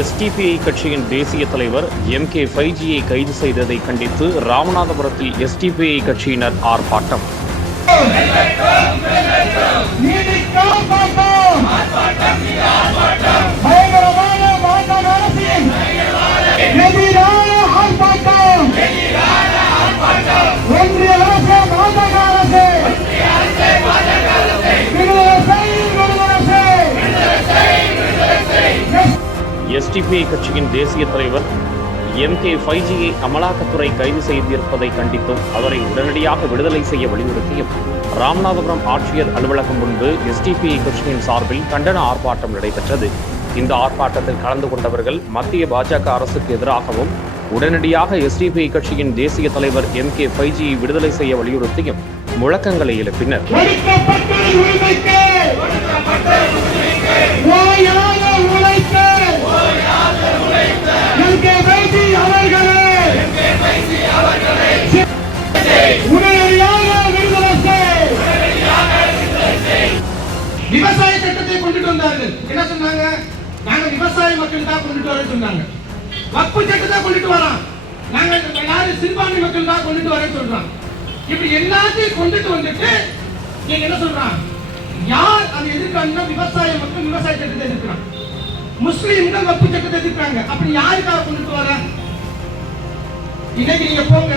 SDPI கட்சியின் தேசிய தலைவர் எம் கே ஃபைஜியை கைது செய்ததை கண்டித்து ராமநாதபுரத்தில் எஸ்டிபிஐ கட்சியினர் ஆர்ப்பாட்டம். எஸ்டிபிஐ கட்சியின் தேசிய தலைவர் எம் கே ஃபைஜியை அமலாக்கத்துறை கைது செய்திருப்பதை கண்டித்தும் அவரை உடனடியாக விடுதலை செய்ய வலியுறுத்தியும் ராமநாதபுரம் ஆட்சியர் அலுவலகம் முன்பு எஸ்டிபிஐ கட்சியின் சார்பில் கண்டன ஆர்ப்பாட்டம் நடைபெற்றது. இந்த ஆர்ப்பாட்டத்தில் கலந்து கொண்டவர்கள் மத்திய பாஜக அரசுக்கு எதிராகவும் உடனடியாக எஸ்டிபிஐ கட்சியின் தேசிய தலைவர் எம் கே ஃபைஜியை விடுதலை செய்ய வலியுறுத்தியும் முழக்கங்களை எழுப்பினர். விவசாய சட்டத்தை கொண்டுட்டு வந்தார்கள். என்ன சொன்னாங்க? நாங்க விவசாய மக்கள் தான் கொண்டுட்டு வர சொன்னாங்க. வக்பு சட்டத்தை கொண்டுட்டு வரோம் நாங்க யாரு சிறுபான்மை மக்கள் தான் கொண்டுட்டு வர சொல்றோம் இப்படி எல்லாத்தையும் கொண்டுட்டு வந்துட்டு நீங்க என்ன சொல்றான்? யார் அதை எதிர்க்கிறாங்கன்னா விவசாய மக்கள் விவசாய சட்டத்தை எதிர்க்கிறான். முஸ்லீம்கள் வக்பு சட்டத்தை எதிர்க்கிறாங்க. அப்படி யாருக்காக கொண்டுட்டு வர இன்னைக்கு நீங்க போங்க.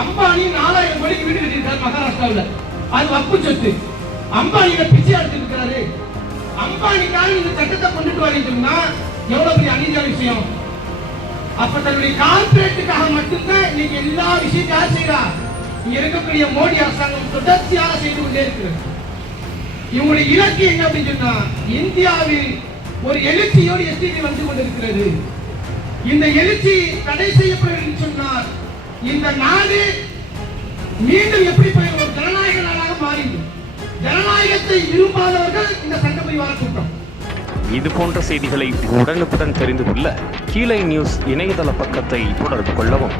அம்பானி நாலாயிரம் கோடிக்கு வீடு கட்டியிருக்காரு மகாராஷ்டிராவில். அது வப்பு சொத்து. அம்பானியில பிச்சை எடுத்துட்டு அம்பானிக்காக இந்த சட்டத்தை கொண்டுட்டு வரீங்கன்னா எவ்வளவு பெரிய அநீதியான விஷயம்? அப்ப தன்னுடைய கார்பரேட்டுக்காக மட்டும்தான் இன்னைக்கு எல்லா விஷயத்தையும் யார் செய்யறா இங்க இருக்கக்கூடிய மோடி அரசாங்கம் தொடர்ச்சியாக செய்து கொண்டே இருக்கிறது இவங்களுடைய இலக்கு என்ன அப்படின்னு சொன்னா இந்தியாவில் ஒரு எழுச்சியோடு எஸ்டிடி வந்து கொண்டிருக்கிறது. இந்த எழுச்சி தடை செய்யப்படும் சொன்னால் இந்த நாடு மீண்டும் ஜனநாயகத்தை விரும்பாதவர்கள் இந்த சட்ட பரிவார கூட்டம். இது போன்ற செய்திகளை உடனுக்குடன் தெரிந்து கொள்ள கீழே நியூஸ் இணையதள பக்கத்தை தொடர்பு கொள்ளவும்.